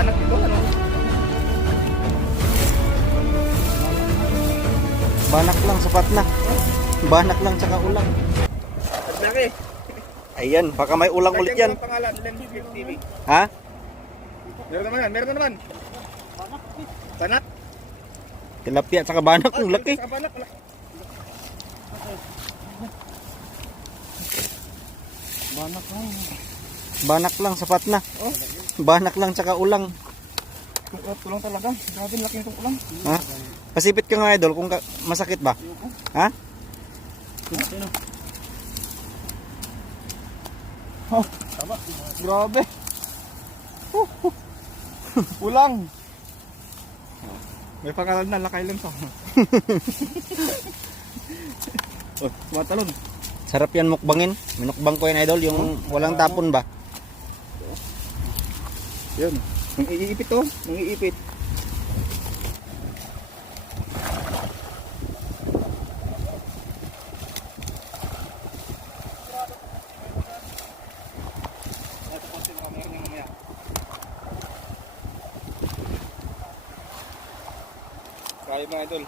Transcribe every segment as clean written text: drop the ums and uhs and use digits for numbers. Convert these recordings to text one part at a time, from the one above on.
banak ito, ano? Banak lang, sapat na. Banak lang tsaka ulang. Laki. Ayan, baka may ulang ulit yan. Ang pangalan, Lens TV. Ha? Meron naman yan, meron na naman. Banak. Tilapia tsaka banak, ang laki. Sa banak, laki. Banak lang. Banak lang, sapat na. Banak lang tsaka ulang. Tulang talaga. Grabe, laki nitong ulang. Ha? Pasipit ka nga idol kung masakit ba? Ha? Oh, tama. Grabe. Ulang. May pangalan na lakay lang sa. Oh, matalon. Sarap yan mukbangin. Minukbang ko yan idol, yung walang tapon ba? Yun. Nang iipit to, nang iipit. Kaya mga idol.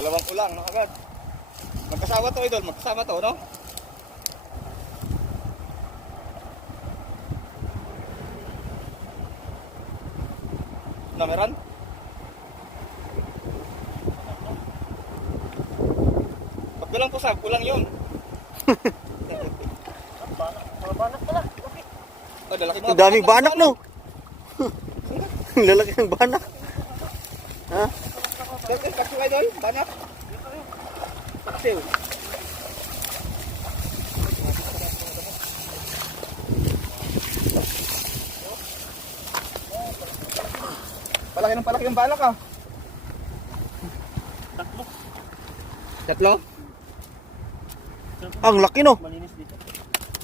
Dalawang ulang, no agad. Magkasama to idol, magkasama to, no? Na meron? Pag walang pusag, kulang yun. Mga banak pala. Oh, lalaki mga Ang daming banak no. Lalaki ng banak. Ha? Paksiw idol, banak. Paksiw. Palaki ng banak ah. Tatlo? Ang laki no.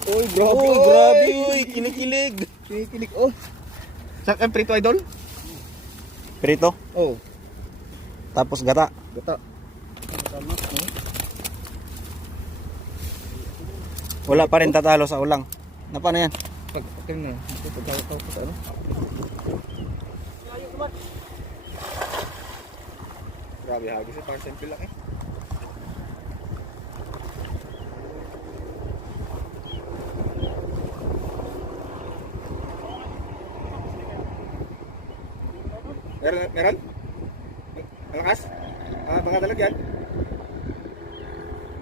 Uy, Oh, grabe. Uy, kinikilig. Kinikilig, oh. Saan prito idol? Prito. Oh. Tapos gata. Gata. Wala pa rin tatalo sa ulang. Na paano yan? Tingnan mo. Pagkataw ko sa ano? Grabe hagis eh, parang simple lang eh. Meron? Malakas? Ah, baka talagyan.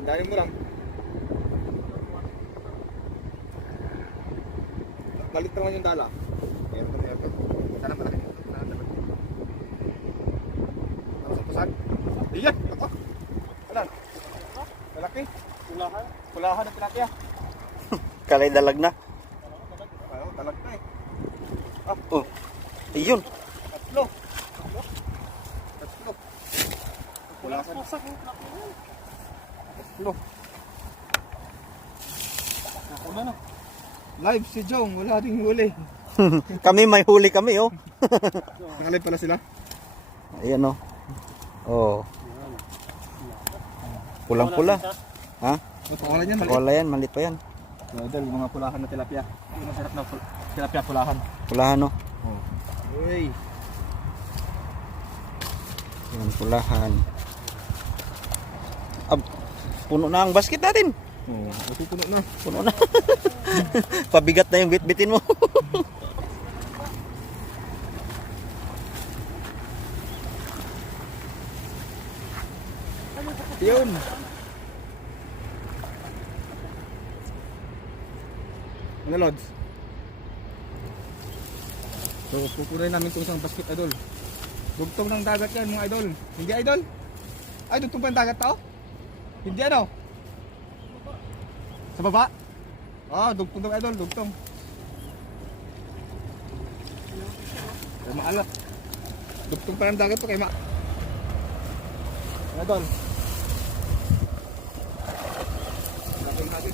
Dahil mo lang. Malit naman yung dala. Meron. Sana malaki. Ano sa pusan? Iyan! Ako! Alan? Malaki? Kulahan ng tilapia. Kalay dalag na. Ano, talag na eh. Oh. Ayun. Tatlo. Kulahan. Tatlo. Ako na. Live si Jong, wala ding huli. Kami may huli kami oh. Nakalive pala sila. Ayan oh. Oh. Pulang-pula. Ha? Pangalan yan, maliit. Wala yan, malit pa yan. Idol, mga pulahan na tilapia. Masarap na tilapia pulahan. Pulahan oh. Uy. Yan, pulahan. Puno na ang basket natin. Oh, puno na. Puno na. Pabigat na yung bit-bitin mo. Yun. Ano Lods? So pupunin namin itong isang basket idol. Dugtong ng dagat yan mga idol. Hindi idol? Ay dugtong pa ng dagat to? Hindi ano? Sa baba? Ah, dugtong ng idol, dugtong. Kaya maalat. Dugtong pa ng dagat to kay Ma. Idol. Dating natin.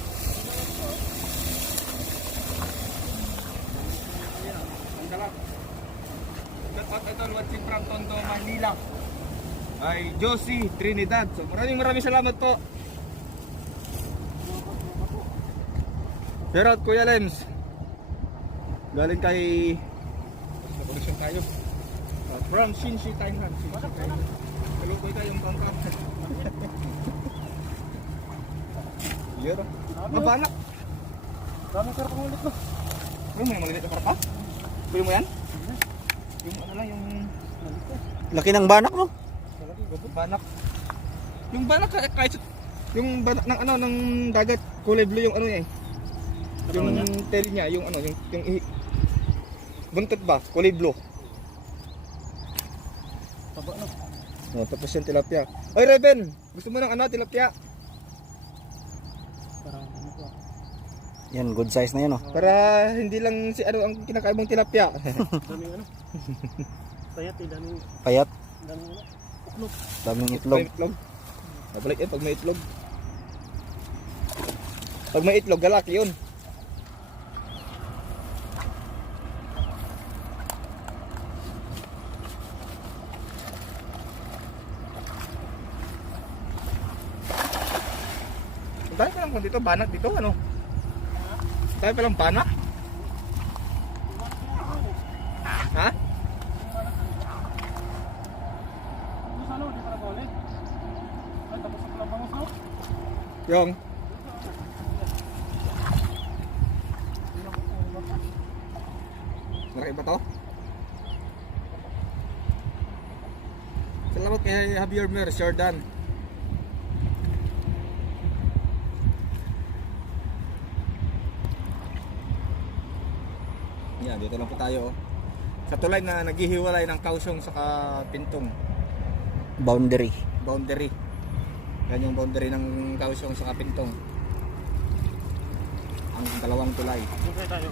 Ang dalag. Dapat idol watching from Tondo, Manila. Ay Josie Trinidad. So maraming salamat po. Shoutout Kuya Lens. Galing kay Production tayo. From Shinshi, Thailand. Kalukoy tayong bangka. Yun. Mabanak. Dami karpa ulit no. Ano mo yung maliit na karpa? Pwede mo yan? Yung ano lang, yung... Laki ng banak no. Banak. Yung banak kahit yung banak ng ano ng dagat, kulay blue yung ano niya eh. Yung tail niya, yung ano, yung buntot ba? Kulay blue. Taba no. Oh, tapos yung tilapia. Oy, Reben, gusto mo ng ano, tilapia? Parang ano to. Yan, good size na yan oh. Para hindi lang si ano ang kinakain mong tilapia. Daming ano? Payat eh, daming Payat, ano? daming itlog. May itlog. Mabalik yan pag may itlog. Pag may itlog, galaki yun. Tayo pa lang kung dito, banak dito, ano? Tayo pa lang banak? Ha? Ano sa ano? Di para balik? Ay, tapos sa palabangos no? Yung? Malaki ba to? Salamat kay Javier Mer, Jordan. Yan, dito lang po tayo. Sa tulay na naghihiwalay ng Kaohsiung saka Pintong. Boundary. Boundary. Yan yung boundary ng Kaohsiung saka Pintong. Ang dalawang tulay. Doon tayo.